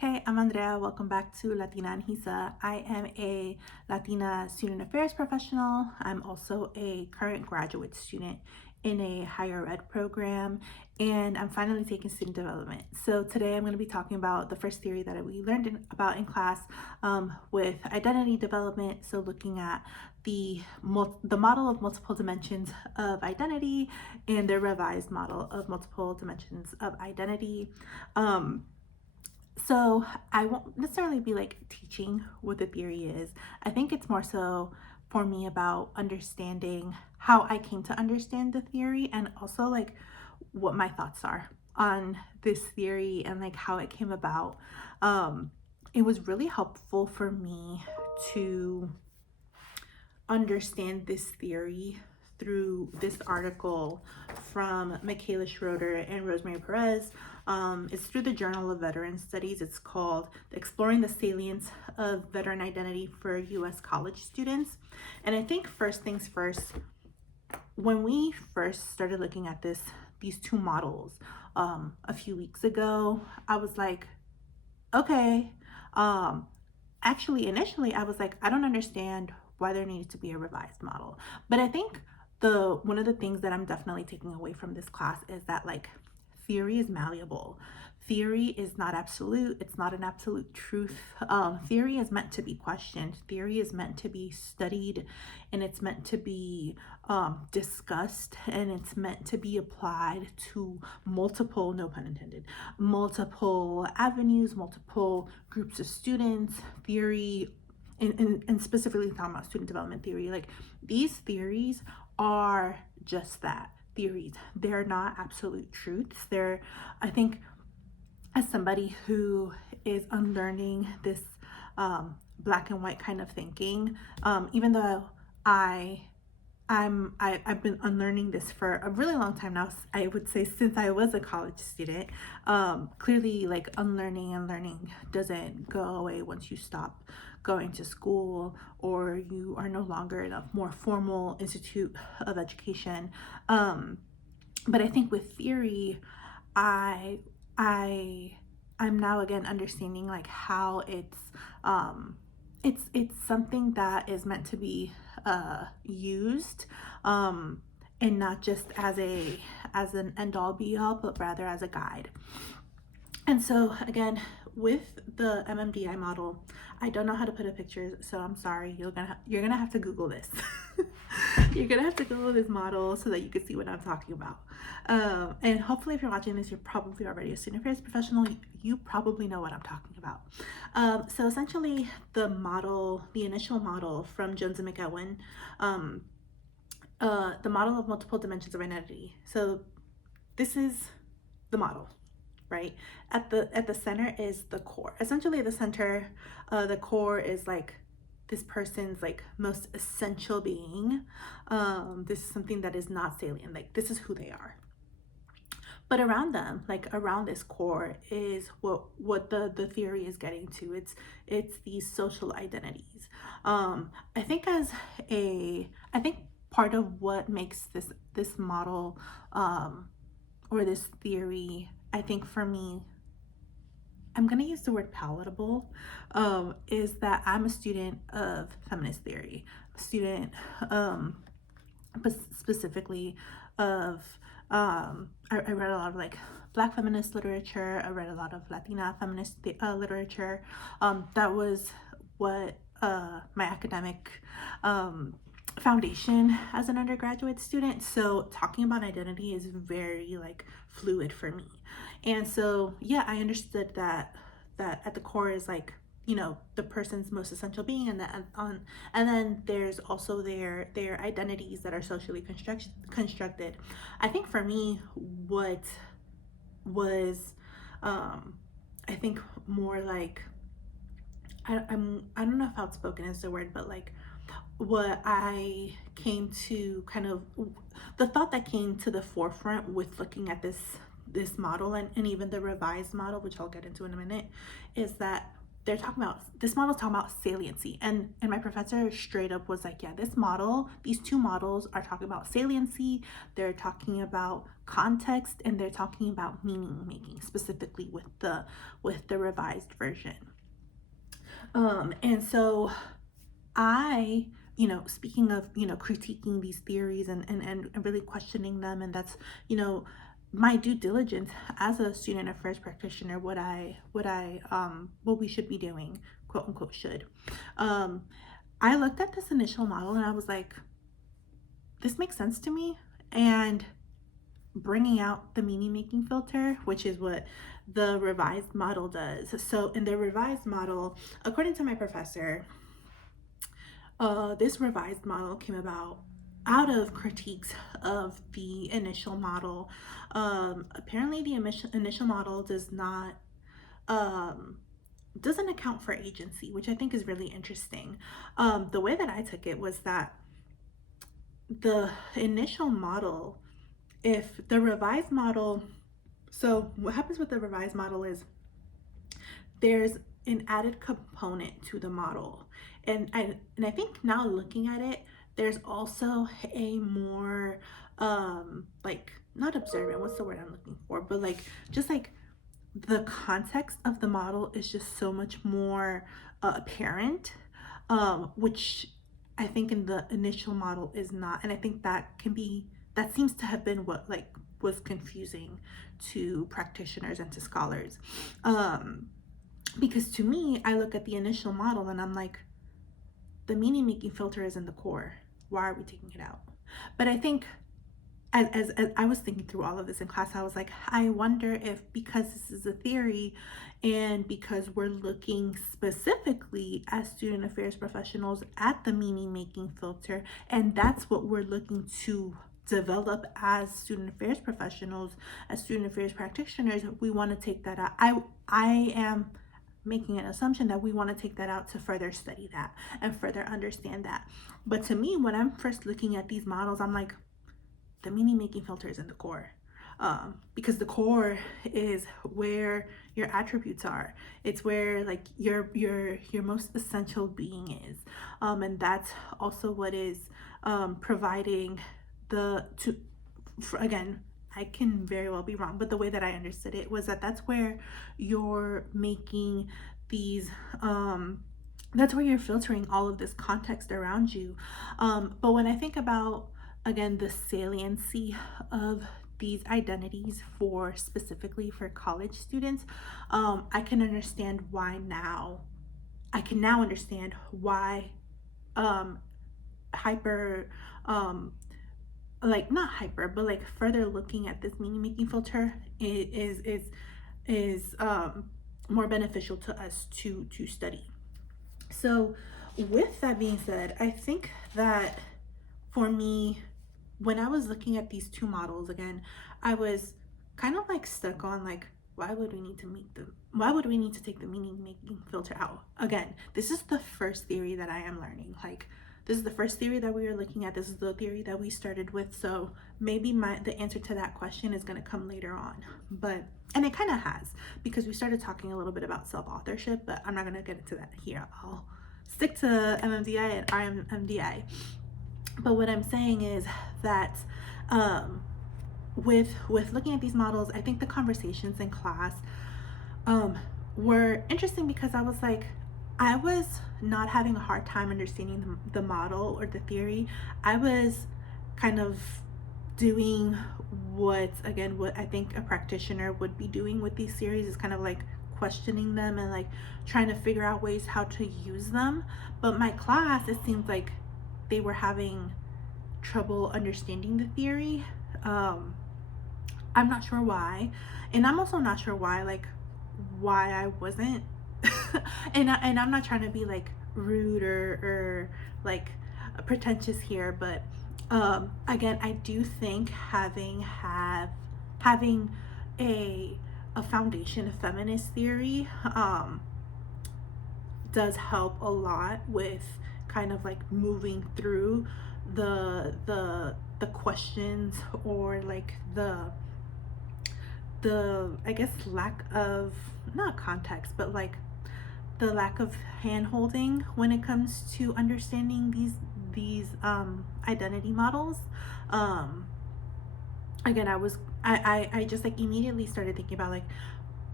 Hey, I'm Andrea. Welcome back to Latina and HESA. I am a Latina student affairs professional. I'm also a current graduate student in a higher ed program, and I'm finally taking student development. So today I'm going to be talking about the first theory that we learned about in class with identity development. So looking at the model of multiple dimensions of identity and the revised model of multiple dimensions of identity. So I won't necessarily be like teaching what the theory is. I think it's more so for me about understanding how I came to understand the theory and also like what my thoughts are on this theory and like how it came about. It was really helpful for me to understand this theory through this article from Michaela Schroeder and Rosemary Perez. It's through the Journal of Veteran Studies. It's called Exploring the Salience of Veteran Identity for U.S. College Students. And I think first things first, when we first started looking at these two models a few weeks ago, I was like, okay. Actually, initially, I was like, I don't understand why there needed to be a revised model. But I think one of the things that I'm definitely taking away from this class is that like theory is malleable. Theory is not absolute. It's not an absolute truth. Theory is meant to be questioned. Theory is meant to be studied, and it's meant to be discussed, and it's meant to be applied to multiple, no pun intended, multiple avenues, multiple groups of students. Theory, and specifically talking about student development theory, like these theories are just that, theories. They're not absolute truths. I think, as somebody who is unlearning this black and white kind of thinking, even though I've been unlearning this for a really long time now. I would say since I was a college student. Clearly, like unlearning and learning doesn't go away once you stop going to school or you are no longer in a more formal institute of education. But I think with theory, I'm now again understanding like how it's something that is meant to be used, and not just as an end all be all, but rather as a guide. And so again, with the MMDI model, I don't know how to put a picture, so I'm sorry. You're gonna have to Google this. You're gonna have to Google this model so that you can see what I'm talking about. And hopefully, if you're watching this, you're probably already a student affairs professional. You probably know what I'm talking about. So essentially, the initial model from Jones and McEwen, the model of multiple dimensions of identity. So this is the model. Right at the center is the core. Essentially, the center, the core is like this person's like most essential being. This is something that is not salient. Like this is who they are. But around them, like around this core, is what the theory is getting to. It's these social identities. I think part of what makes this model or this theory, I think for me, I'm going to use the word palatable, is that I'm a student of feminist theory, but specifically of, I read a lot of like Black feminist literature. I read a lot of Latina feminist literature. That was what my academic foundation as an undergraduate student. So talking about identity is very like fluid for me. And so yeah, I understood that at the core is like, you know, the person's most essential being, and then there's also their identities that are socially constructed. I think for me, what was I think more like, I don't know if outspoken is the word, but like what I came to kind of, the thought that came to the forefront with looking at this model and even the revised model, which I'll get into in a minute, is that they're talking about, this model's talking about saliency, and my professor straight up was like, yeah, this model, these two models are talking about saliency, they're talking about context, and they're talking about meaning making, specifically with the revised version. And so I, speaking of, critiquing these theories and really questioning them, and that's, my due diligence as a student affairs practitioner, what we should be doing, quote unquote, should. I looked at this initial model and I was like, this makes sense to me. And bringing out the meaning making filter, which is what the revised model does. So in the revised model, according to my professor, this revised model came about out of critiques of the initial model. Apparently the initial model doesn't account for agency, which I think is really interesting. The way that I took it was that the initial model, if the revised model, so what happens with the revised model is there's an added component to the model. And I think now looking at it, there's also a more like, not observant, what's the word I'm looking for, but like, just like the context of the model is just so much more apparent, which I think in the initial model is not. And I think that seems to have been what like was confusing to practitioners and to scholars. Because to me, I look at the initial model and I'm like, the meaning making filter is in the core. Why are we taking it out? But I think as I was thinking through all of this in class, I was like, I wonder if, because this is a theory and because we're looking specifically as student affairs professionals at the meaning making filter, and that's what we're looking to develop as student affairs professionals, as student affairs practitioners, we want to take that out. I am making an assumption that we want to take that out to further study that and further understand that. But to me, when I'm first looking at these models, I'm like, the meaning making filter is in the core, because the core is where your attributes are. It's where like your most essential being is, and that's also what is providing again, I can very well be wrong, but the way that I understood it was that that's where you're making these that's where you're filtering all of this context around you. But when I think about, again, the saliency of these identities specifically for college students, I can understand why now. I can now understand why like not hyper, but like further looking at this meaning making filter is more beneficial to us to study. So with that being said, I think that for me, when I was looking at these two models again, I was kind of like stuck on like, why would we need to take the meaning making filter out? Again, this is the first theory that I am learning. Like, this is the first theory that we are looking at. This is the theory that we started with. So maybe the answer to that question is going to come later on. And it kind of has, because we started talking a little bit about self-authorship, but I'm not going to get into that here. I'll stick to MMDI and RMMDI. But what I'm saying is that with looking at these models, I think the conversations in class were interesting, because I was like, I was not having a hard time understanding the model or the theory. I was kind of doing what I think a practitioner would be doing with these series, is kind of like questioning them and like trying to figure out ways how to use them. But my class, it seems like they were having trouble understanding the theory. I'm not sure why, and I'm also not sure why I wasn't and I'm not trying to be like rude or like pretentious here, but again, I do think having a foundation of feminist theory does help a lot with kind of like moving through the questions, or like the I guess lack of, not context, but like the lack of hand-holding when it comes to understanding these identity models. Again, I just like immediately started thinking about like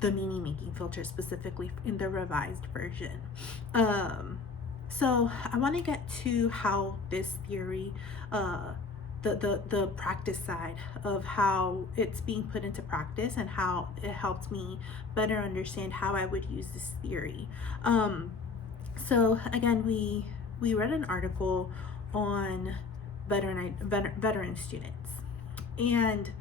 the meaning making filter specifically in the revised version. So I want to get to how this theory, the practice side of how it's being put into practice and how it helped me better understand how I would use this theory. So again, we read an article on veteran students, and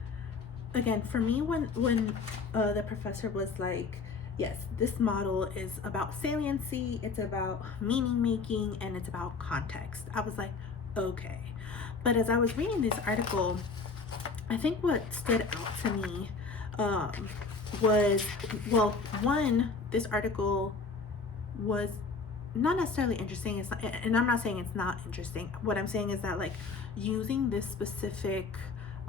again, for me, when the professor was like, yes, this model is about saliency, it's about meaning making, and it's about context, I was like, okay. But as I was reading this article, I think what stood out to me was, well, one, this article was not necessarily interesting. It's not, and I'm not saying it's not interesting. What I'm saying is that like using this specific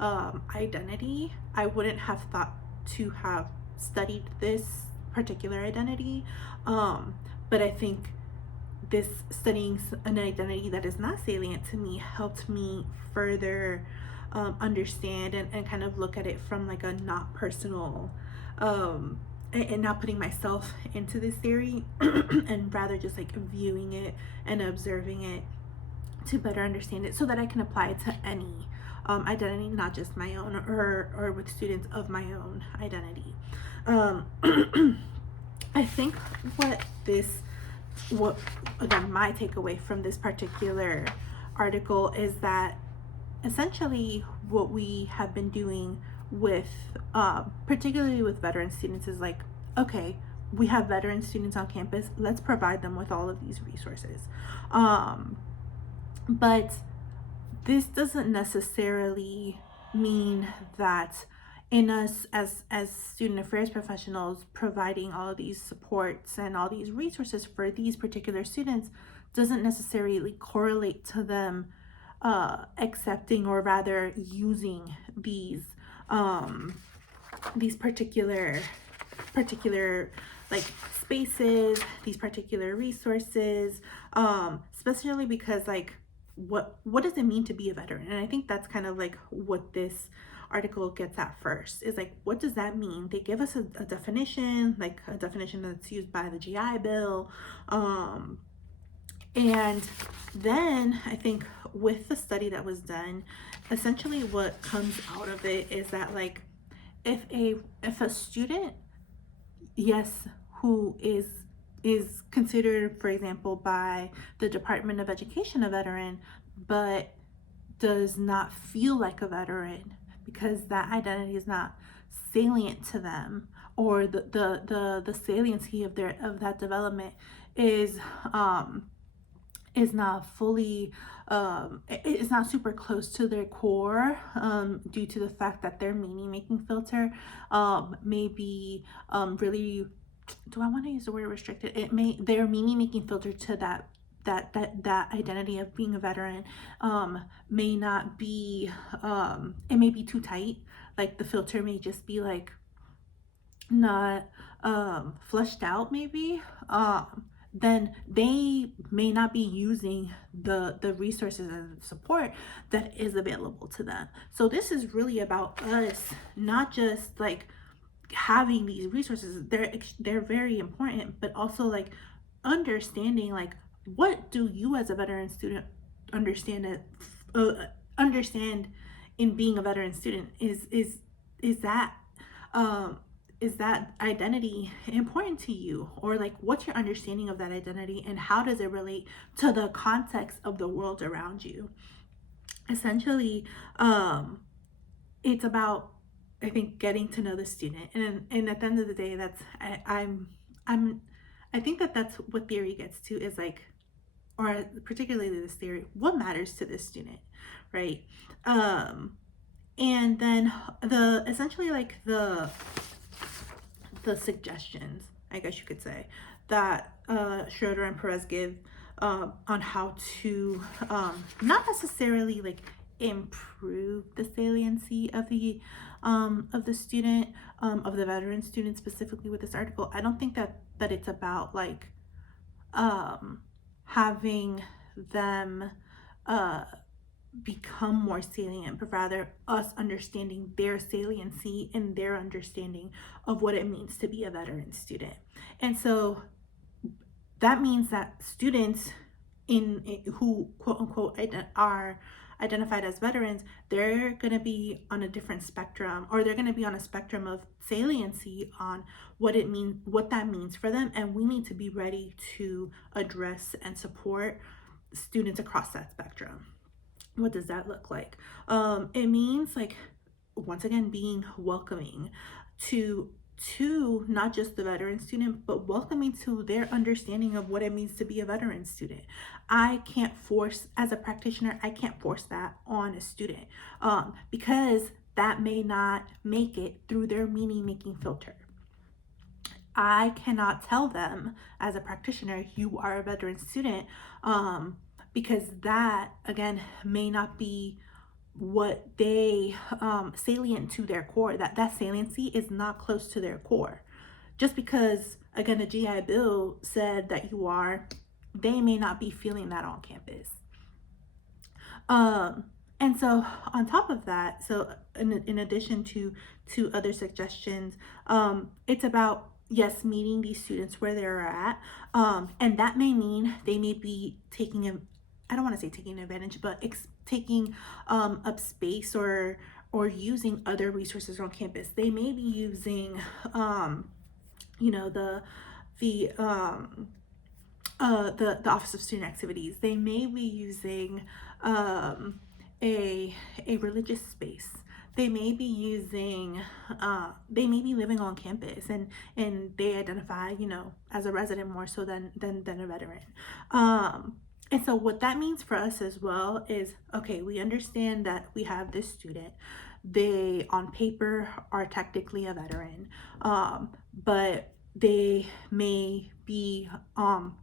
identity, I wouldn't have thought to have studied this particular identity. But I think this studying an identity that is not salient to me helped me further understand and kind of look at it from like a not personal and not putting myself into this theory and rather just like viewing it and observing it to better understand it so that I can apply it to any identity, not just my own or with students of my own identity. I think what again, my takeaway from this particular article is that essentially what we have been doing with particularly with veteran students is like, okay, we have veteran students on campus, let's provide them with all of these resources. But this doesn't necessarily mean that in us as student affairs professionals providing all of these supports and all these resources for these particular students doesn't necessarily correlate to them accepting or rather using these particular like spaces, these particular resources, especially because like what does it mean to be a veteran? And I think that's kind of like what this article gets at first, is like, what does that mean? They give us a definition, like a definition that's used by the GI Bill, and then I think with the study that was done, essentially what comes out of it is that like if a student, yes, who is considered, for example, by the Department of Education a veteran, but does not feel like a veteran because that identity is not salient to them, or the saliency of that development is not fully it's not super close to their core, due to the fact that their meaning making filter may be really, do I want to use the word restricted? Their meaning making filter to that identity of being a veteran may not be, it may be too tight. Like the filter may just be like not flushed out maybe. Then they may not be using the resources and support that is available to them. So this is really about us not just like having these resources, they're very important, but also like understanding like, what do you as a veteran student understand in being a veteran student? Is that identity important to you? Or like, what's your understanding of that identity and how does it relate to the context of the world around you? Essentially, it's about, I think, getting to know the student, and at the end of the day, that's I think that's what theory gets to, is like, or particularly this theory, what matters to this student, right? And then essentially like the suggestions, I guess you could say, that Schroeder and Perez give on how to not necessarily like improve the saliency of the student, of the veteran student specifically with this article. I don't think that it's about like having them become more salient, but rather us understanding their saliency and their understanding of what it means to be a veteran student. And so that means that students who quote unquote are identified as veterans, they're going to be on a different spectrum, or they're going to be on a spectrum of saliency on what that means for them, and we need to be ready to address and support students across that spectrum. What does that look like? It means, like, once again, being welcoming to not just the veteran student, but welcoming to their understanding of what it means to be a veteran student. I can't force, as a practitioner, I can't force that on a student, because that may not make it through their meaning making filter. I cannot tell them as a practitioner, you are a veteran student, because that, again, may not be what they salient to their core. That saliency is not close to their core. Just because, again, the GI Bill said that you are, they may not be feeling that on campus. And so on top of that, so in addition to other suggestions, it's about, yes, meeting these students where they're at, and that may mean they may be taking I don't want to say taking advantage, but taking up space or using other resources on campus. They may be using, the Office of Student Activities. They may be using a religious space. They may be using, they may be living on campus, and they identify, as a resident more so than a veteran. And so what that means for us as well is, okay, we understand that we have this student. They, on paper, are technically a veteran, but they may be on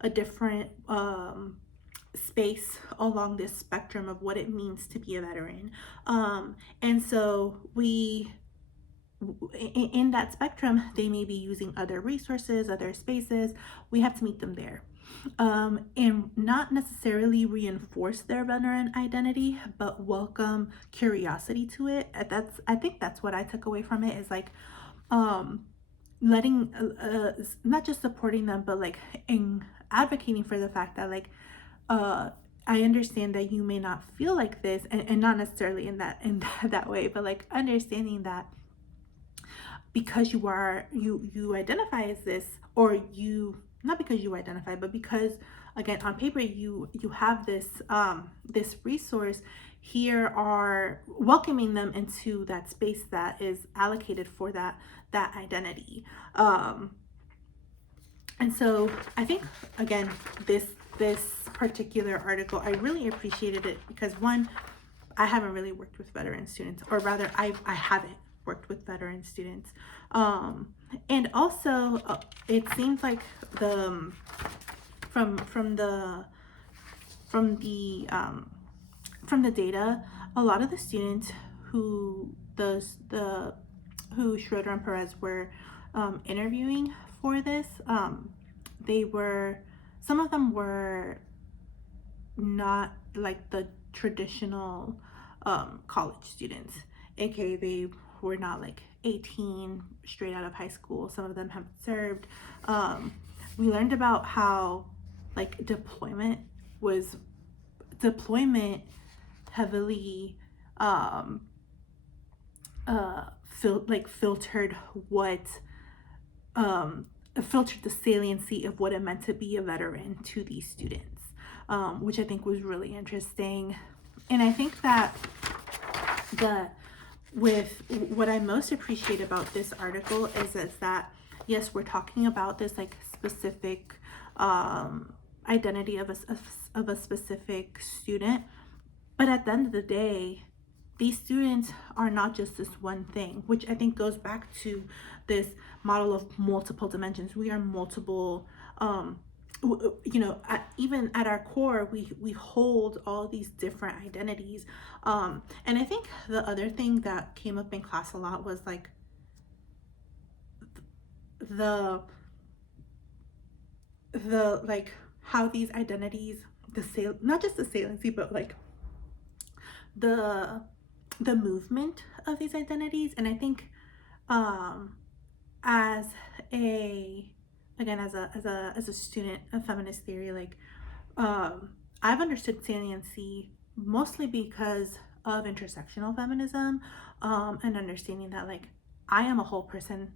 a different space along this spectrum of what it means to be a veteran. And so in that spectrum, they may be using other resources, other spaces. We have to meet them there, and not necessarily reinforce their veteran identity, but welcome curiosity to it. I think that's what I took away from it, is like, letting, not just supporting them, but like advocating for the fact that, like, I understand that you may not feel like this, and not necessarily in that way, but like understanding that because you identify as this, or not because you identify, but because, again, on paper you have this this resource, here are welcoming them into that space that is allocated for that identity. And so I think, again, this particular article, I really appreciated it because, one, I haven't really worked with veteran students, or rather I haven't worked with veteran students, and also it seems like from the data, a lot of the students who Schroeder and Perez were interviewing for this, some of them were not like the traditional college students, aka they were not like 18 straight out of high school. Some of them have served. We learned about how, like, deployment heavily filtered the saliency of what it meant to be a veteran to these students, which I think was really interesting. And I think that with what I most appreciate about this article is that, yes, we're talking about this like specific identity of a specific student, but at the end of the day, these students are not just this one thing, which I think goes back to this model of multiple dimensions. We are multiple, even at our core, we hold all these different identities. And I think the other thing that came up in class a lot was like the like how these identities, not just the saliency, but like the movement of these identities. And I think as a again as a student of feminist theory, like I've understood saliency mostly because of intersectional feminism, and understanding that like I am a whole person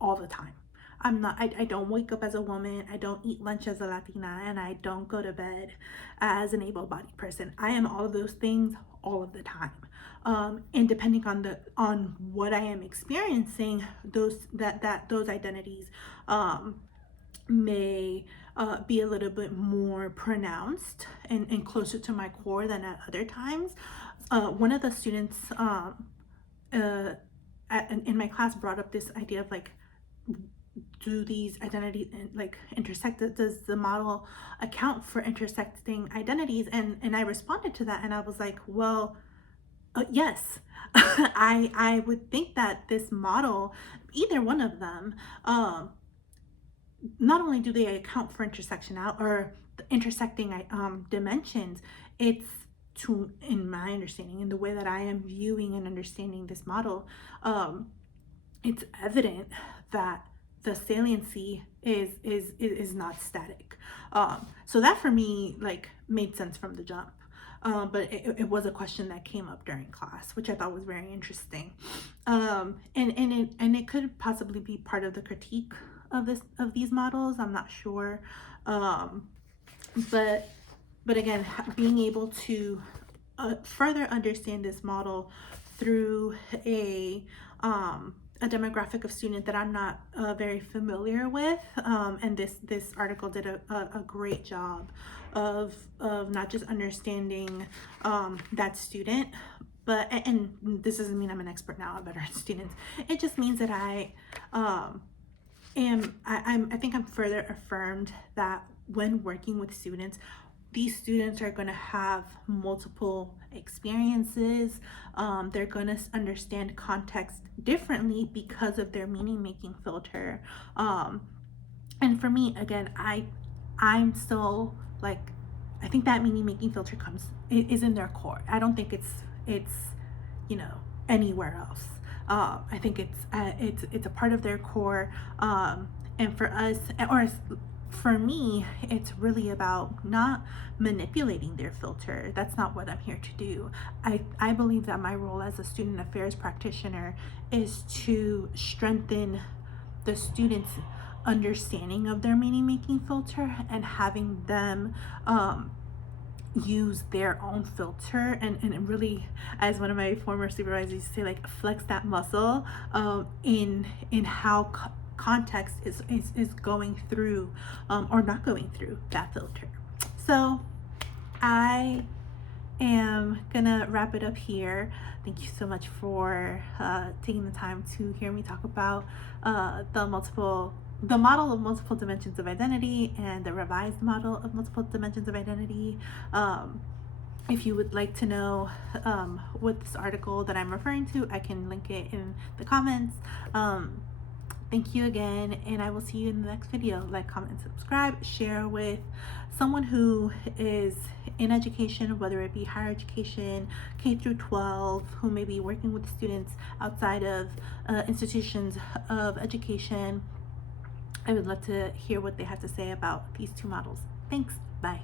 all the time. I don't wake up as a woman, I don't eat lunch as a Latina, and I don't go to bed as an able-bodied person. I am all of those things all of the time. And depending on what I am experiencing, those identities may be a little bit more pronounced and closer to my core than at other times. One of the students in my class brought up this idea of like, do these identities like intersect? Does the model account for intersecting identities? And I responded to that, and I was like, well, yes. I would think that this model, either one of them, not only do they account for intersectional or the intersecting dimensions, it's in my understanding, in the way that I am viewing and understanding this model, it's evident that the saliency is not static. So that for me like made sense from the jump. But it was a question that came up during class, which I thought was very interesting. And it could possibly be part of the critique of these models. I'm not sure. But again, being able to further understand this model through a demographic of student that I'm not very familiar with, and this article did a great job of not just understanding that student, but, and this doesn't mean I'm an expert now on veteran students. It just means that I think I'm further affirmed that when working with students, these students are going to have multiple experiences. They're going to understand context differently because of their meaning making filter. And for me, again, I'm still like, I think that meaning making filter is in their core. I don't think it's you know, anywhere else. I think it's a part of their core. And for us, or for me, it's really about not manipulating their filter. That's not what I'm here to do. I believe that my role as a student affairs practitioner is to strengthen the students' understanding of their meaning making filter and having them use their own filter and really, as one of my former supervisors used to say, like flex that muscle in how context is going through or not going through that filter. So I am gonna wrap it up here. Thank you so much for taking the time to hear me talk about the model of multiple dimensions of identity and the revised model of multiple dimensions of identity. If you would like to know what this article that I'm referring to, I can link it in the comments. Thank you again, and I will see you in the next video. Like, comment, and subscribe. Share with someone who is in education, whether it be higher education, K through 12, who may be working with students outside of institutions of education. I would love to hear what they have to say about these two models. Thanks. Bye.